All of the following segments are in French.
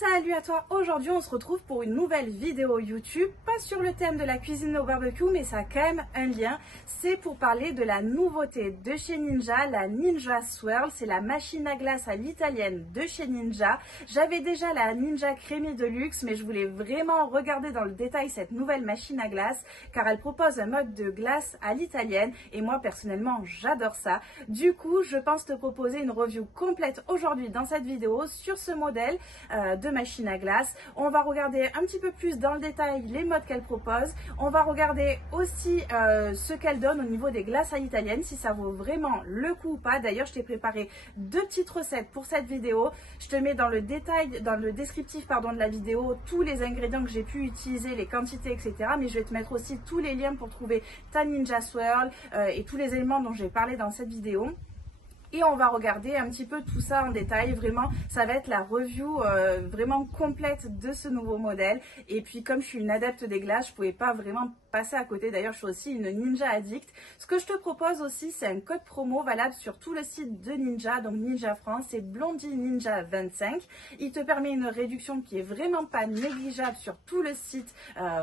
Salut à toi, aujourd'hui on se retrouve pour une nouvelle vidéo YouTube, pas sur le thème de la cuisine au barbecue mais ça a quand même un lien, c'est pour parler de la nouveauté de chez Ninja, la Ninja Swirl, c'est la machine à glace à l'italienne de chez Ninja. J'avais déjà la Ninja Creamy Deluxe mais je voulais vraiment regarder dans le détail cette nouvelle machine à glace car elle propose un mode de glace à l'italienne et moi personnellement j'adore ça. Du coup je pense te proposer une review complète aujourd'hui dans cette vidéo sur ce modèle de machine à glace. On va regarder un petit peu plus dans le détail les modes qu'elle propose. On va regarder aussi ce qu'elle donne au niveau des glaces à l'italienne, si ça vaut vraiment le coup ou pas. D'ailleurs, je t'ai préparé deux petites recettes pour cette vidéo. Je te mets dans le détail, dans le descriptif de la vidéo, tous les ingrédients que j'ai pu utiliser, les quantités, etc. Mais je vais te mettre aussi tous les liens pour trouver ta Ninja Swirl et tous les éléments dont j'ai parlé dans cette vidéo. Et on va regarder un petit peu tout ça en détail, vraiment ça va être la review vraiment complète de ce nouveau modèle. Et puis comme je suis une adepte des glaces, je pouvais pas vraiment passer à côté. D'ailleurs je suis aussi une Ninja addict. Ce que je te propose aussi, c'est un code promo valable sur tout le site de Ninja, donc Ninja France, c'est Blondie Ninja 25. Il te permet une réduction qui est vraiment pas négligeable sur tout le site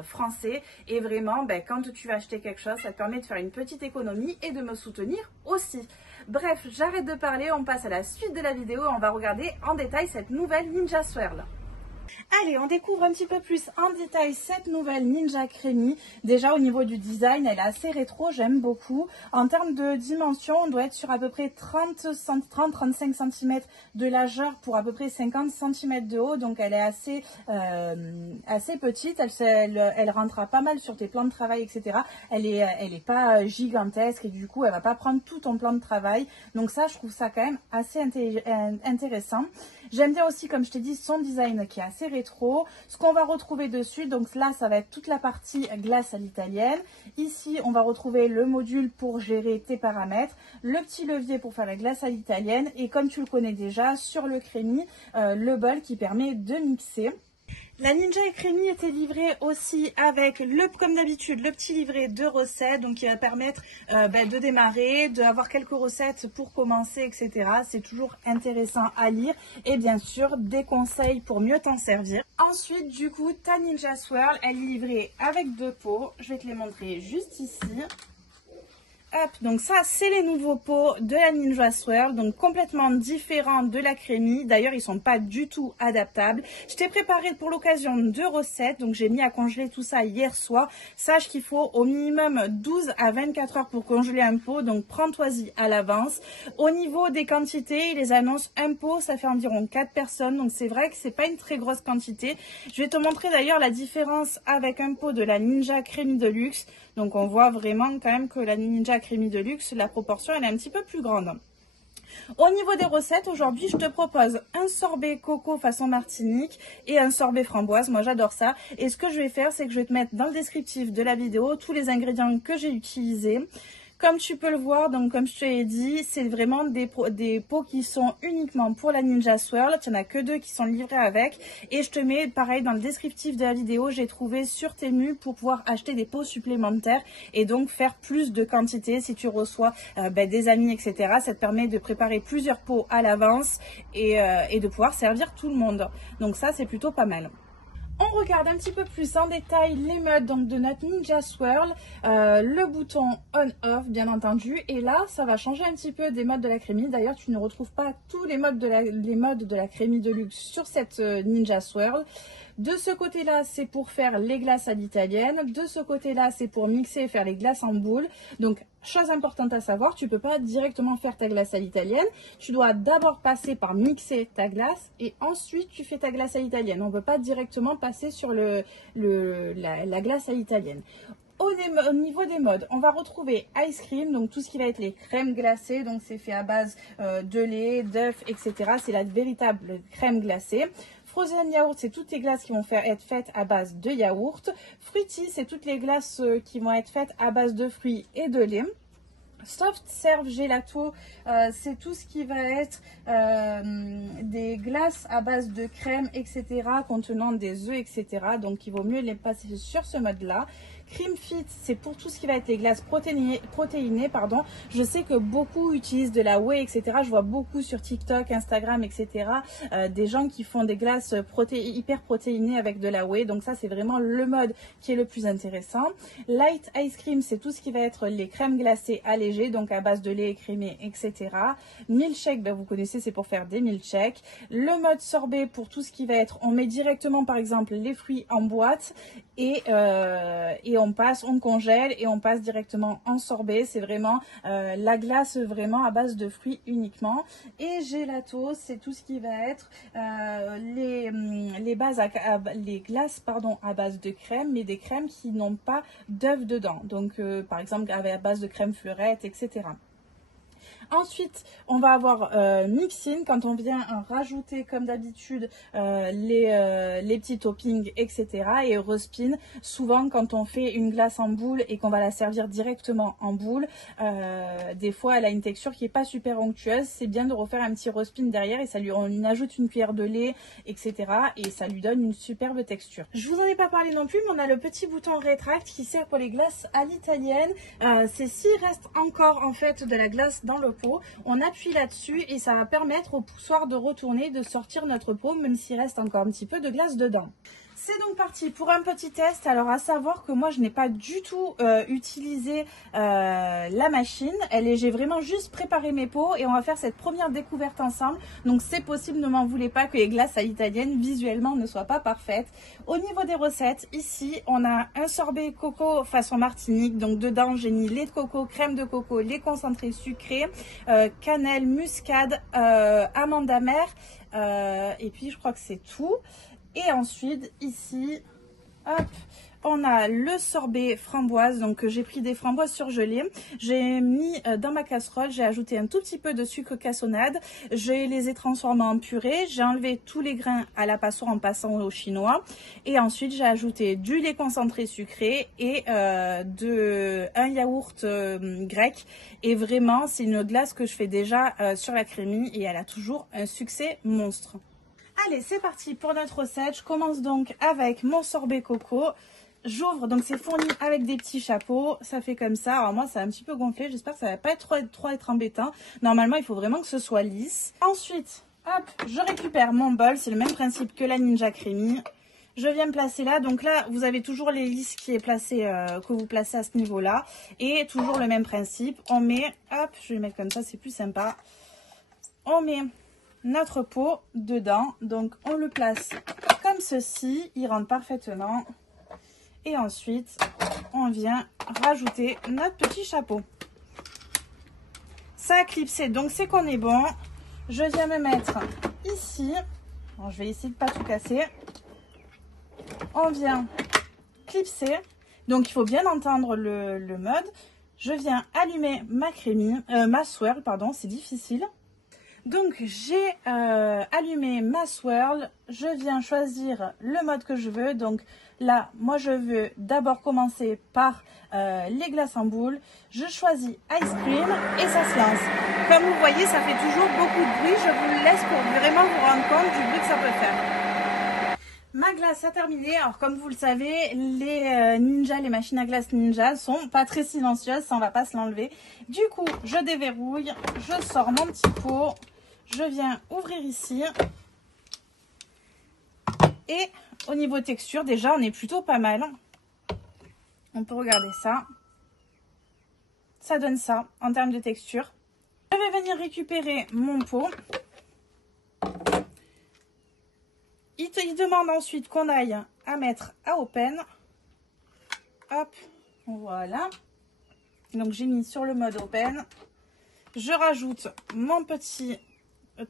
français. Et vraiment quand tu vas acheter quelque chose, ça te permet de faire une petite économie et de me soutenir aussi. Bref, j'arrête de parler, on passe à la suite de la vidéo et on va regarder en détail cette nouvelle Ninja Swirl. Allez, on découvre un petit peu plus en détail cette nouvelle Ninja Creamy. Déjà au niveau du design, elle est assez rétro, j'aime beaucoup. En termes de dimension, on doit être sur à peu près 30-35 cm de largeur pour à peu près 50 cm de haut. Donc elle est assez petite, elle rentrera pas mal sur tes plans de travail, etc. Elle est pas gigantesque et du coup elle va pas prendre tout ton plan de travail. Donc ça, je trouve ça quand même assez intéressant. J'aime bien aussi, comme je t'ai dit, son design qui est assez rétro. Ce qu'on va retrouver dessus, donc là, ça va être toute la partie glace à l'italienne. Ici, on va retrouver le module pour gérer tes paramètres, le petit levier pour faire la glace à l'italienne et comme tu le connais déjà, sur le crémy, le bol qui permet de mixer. La Ninja Creamy était livrée aussi avec, comme d'habitude, le petit livret de recettes, donc qui va permettre de démarrer, d'avoir quelques recettes pour commencer, etc. C'est toujours intéressant à lire et bien sûr des conseils pour mieux t'en servir. Ensuite, du coup, ta Ninja Swirl, elle est livrée avec deux pots. Je vais te les montrer juste ici. Hop, donc ça c'est les nouveaux pots de la Ninja Swirl, donc complètement différents de la Creamy. D'ailleurs ils sont pas du tout adaptables. Je t'ai préparé pour l'occasion deux recettes, donc j'ai mis à congeler tout ça hier soir. Sache qu'il faut au minimum 12 à 24 heures pour congeler un pot, donc prends-toi-y à l'avance. Au niveau des quantités, ils les annoncent un pot, ça fait environ 4 personnes, donc c'est vrai que c'est pas une très grosse quantité. Je vais te montrer d'ailleurs la différence avec un pot de la Ninja Creamy Deluxe. Donc on voit vraiment quand même que la Ninja Creamy Deluxe, la proportion elle est un petit peu plus grande. Au niveau des recettes, aujourd'hui je te propose un sorbet coco façon Martinique et un sorbet framboise. Moi j'adore ça. Et ce que je vais faire, c'est que je vais te mettre dans le descriptif de la vidéo tous les ingrédients que j'ai utilisés. Comme tu peux le voir, donc comme je te l'ai dit, c'est vraiment des pots qui sont uniquement pour la Ninja Swirl. Il n'y en a que deux qui sont livrés avec. Et je te mets, pareil, dans le descriptif de la vidéo, j'ai trouvé sur Temu pour pouvoir acheter des pots supplémentaires et donc faire plus de quantité. Si tu reçois des amis, etc., ça te permet de préparer plusieurs pots à l'avance et de pouvoir servir tout le monde. Donc ça, c'est plutôt pas mal. On regarde un petit peu plus en détail les modes donc, de notre Ninja Swirl, le bouton on-off bien entendu, et là ça va changer un petit peu des modes de la Creamy. D'ailleurs tu ne retrouves pas tous les modes de la Creamy Deluxe sur cette Ninja Swirl. De ce côté-là, c'est pour faire les glaces à l'italienne. De ce côté-là, c'est pour mixer et faire les glaces en boule. Donc, chose importante à savoir, tu ne peux pas directement faire ta glace à l'italienne. Tu dois d'abord passer par mixer ta glace et ensuite tu fais ta glace à l'italienne. On ne peut pas directement passer sur la glace à l'italienne. Au niveau des modes, on va retrouver ice cream, donc tout ce qui va être les crèmes glacées, donc c'est fait à base de lait, d'œufs, etc. C'est la véritable crème glacée. Frozen yaourt, c'est toutes les glaces qui vont être faites à base de yaourt. Fruity, c'est toutes les glaces qui vont être faites à base de fruits et de lait. Soft Serve Gelato, c'est tout ce qui va être des glaces à base de crème, etc., contenant des œufs, etc. Donc, il vaut mieux les passer sur ce mode-là. Cream Fit, c'est pour tout ce qui va être les glaces protéinées, pardon. Je sais que beaucoup utilisent de la whey, etc. Je vois beaucoup sur TikTok, Instagram, etc. Des gens qui font des glaces hyper protéinées avec de la whey. Donc ça, c'est vraiment le mode qui est le plus intéressant. Light Ice Cream, c'est tout ce qui va être les crèmes glacées allégées, donc à base de lait écrémé, etc. Milkshake, ben vous connaissez, c'est pour faire des milkshakes. Le mode sorbet pour tout ce qui va être, on met directement par exemple les fruits en boîte et on congèle et on passe directement en sorbet. C'est vraiment la glace vraiment à base de fruits uniquement. Et gelato, c'est tout ce qui va être les glaces à base de crème, mais des crèmes qui n'ont pas d'œuf dedans. Donc par exemple à base de crème fleurette, etc. Ensuite, on va avoir mixing quand on vient rajouter comme d'habitude les petits toppings, etc. Et respin, souvent quand on fait une glace en boule et qu'on va la servir directement en boule, des fois elle a une texture qui n'est pas super onctueuse. C'est bien de refaire un petit respin derrière et on ajoute une cuillère de lait, etc. Et ça lui donne une superbe texture. Je vous en ai pas parlé non plus, mais on a le petit bouton rétract qui sert pour les glaces à l'italienne. C'est s'il reste encore en fait de la glace dans le pot, on appuie là-dessus et ça va permettre au poussoir de retourner, de sortir notre pot, même s'il reste encore un petit peu de glace dedans. C'est donc parti pour un petit test. Alors à savoir que moi je n'ai pas du tout utilisé la machine. J'ai vraiment juste préparé mes pots et on va faire cette première découverte ensemble. Donc c'est possible, ne m'en voulez pas que les glaces à l'italienne visuellement ne soient pas parfaites. Au niveau des recettes, ici on a un sorbet coco façon Martinique. Donc dedans j'ai mis lait de coco, crème de coco, lait concentré sucré, cannelle, muscade, amande amère et puis je crois que c'est tout. Et ensuite, ici, hop, on a le sorbet framboise. Donc, j'ai pris des framboises surgelées. J'ai mis dans ma casserole, j'ai ajouté un tout petit peu de sucre cassonade. Je les ai transformés en purée. J'ai enlevé tous les grains à la passoire en passant au chinois. Et ensuite, j'ai ajouté du lait concentré sucré et un yaourt grec. Et vraiment, c'est une glace que je fais déjà sur la crémie et elle a toujours un succès monstre. Allez, c'est parti pour notre recette. Je commence donc avec mon sorbet coco. J'ouvre, donc c'est fourni avec des petits chapeaux. Ça fait comme ça. Alors moi, ça a un petit peu gonflé. J'espère que ça va pas trop être embêtant. Normalement, il faut vraiment que ce soit lisse. Ensuite, hop, je récupère mon bol. C'est le même principe que la Ninja Creamy. Je viens me placer là. Donc là, vous avez toujours l'hélice qui est placée, que vous placez à ce niveau-là. Et toujours le même principe. On met, hop, je vais le mettre comme ça, c'est plus sympa. On met notre pot dedans, donc on le place comme ceci, il rentre parfaitement et ensuite on vient rajouter notre petit chapeau. Ça a clipsé, donc c'est qu'on est bon. Je viens me mettre ici. Alors, je vais essayer de pas tout casser. On vient clipser, donc il faut bien entendre le mode. Je viens allumer ma swirl, pardon, c'est difficile. Donc j'ai allumé ma swirl, je viens choisir le mode que je veux. Donc là, moi je veux d'abord commencer par les glaces en boule. Je choisis Ice Cream et ça se lance. Comme vous voyez, ça fait toujours beaucoup de bruit. Je vous le laisse pour vraiment vous rendre compte du bruit que ça peut faire. Ma glace a terminé. Alors comme vous le savez, les machines à glace Ninja sont pas très silencieuses, ça on va pas se l'enlever. Du coup, je déverrouille, je sors mon petit pot. Je viens ouvrir ici et au niveau texture, déjà, on est plutôt pas mal. On peut regarder ça. Ça donne ça en termes de texture. Je vais venir récupérer mon pot. Il demande ensuite qu'on aille à mettre à open. Hop, voilà. Donc, j'ai mis sur le mode open. Je rajoute mon petit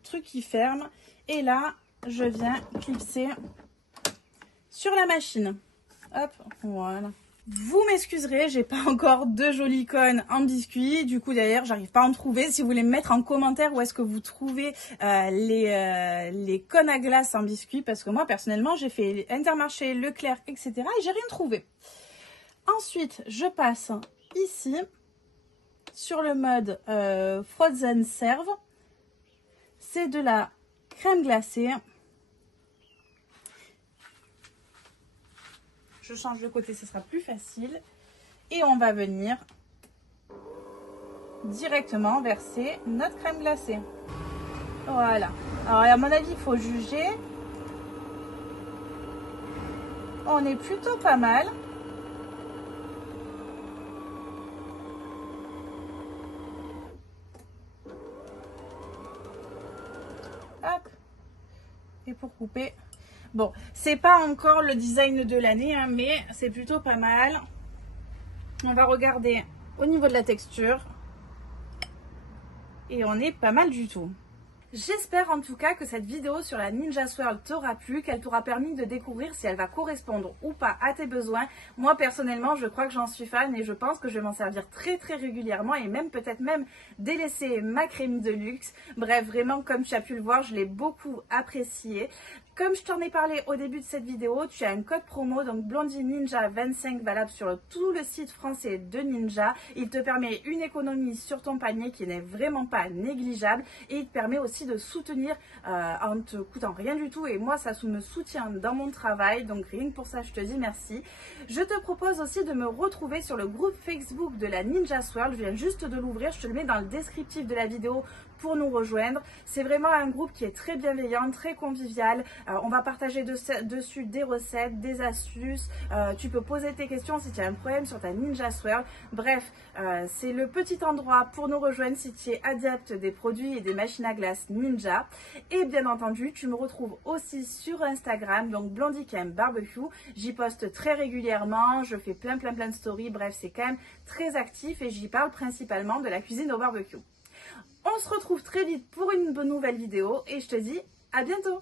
truc qui ferme et là je viens clipser sur la machine. Hop, voilà. Vous m'excuserez, j'ai pas encore de jolies cônes en biscuit. Du coup d'ailleurs j'arrive pas à en trouver. Si vous voulez me mettre en commentaire où est-ce que vous trouvez les cônes à glace en biscuit, parce que moi personnellement j'ai fait Intermarché, Leclerc, etc. et j'ai rien trouvé. Ensuite je passe ici sur le mode Frozen Serve. C'est de la crème glacée. je change de côté, ce sera plus facile. Et on va venir directement verser notre crème glacée. Voilà. Alors à mon avis, il faut juger. On est plutôt pas mal. Hop. Et pour couper. Bon, c'est pas encore le design de l'année, hein, mais c'est plutôt pas mal. On va regarder au niveau de la texture. Et on est pas mal du tout. J'espère en tout cas que cette vidéo sur la Ninja Swirl t'aura plu, qu'elle t'aura permis de découvrir si elle va correspondre ou pas à tes besoins. Moi personnellement, je crois que j'en suis fan et je pense que je vais m'en servir très régulièrement et même peut-être même délaisser ma crème de luxe. Bref, vraiment comme tu as pu le voir, je l'ai beaucoup appréciée. Comme je t'en ai parlé au début de cette vidéo, tu as un code promo, donc Blondie Ninja 25 valable sur tout le site français de Ninja. Il te permet une économie sur ton panier qui n'est vraiment pas négligeable et il te permet aussi de soutenir en ne te coûtant rien du tout. Et moi, ça me soutient dans mon travail, donc rien que pour ça, je te dis merci. Je te propose aussi de me retrouver sur le groupe Facebook de la Ninja Swirl. Je viens juste de l'ouvrir, je te le mets dans le descriptif de la vidéo pour nous rejoindre. C'est vraiment un groupe qui est très bienveillant, très convivial. On va partager dessus des recettes, des astuces. Tu peux poser tes questions si tu as un problème sur ta Ninja Swirl. Bref, c'est le petit endroit pour nous rejoindre si tu es adepte des produits et des machines à glace Ninja. Et bien entendu, tu me retrouves aussi sur Instagram, donc Blondicam Barbecue. J'y poste très régulièrement, je fais plein de stories. Bref, c'est quand même très actif et j'y parle principalement de la cuisine au barbecue. On se retrouve très vite pour une nouvelle vidéo et je te dis à bientôt.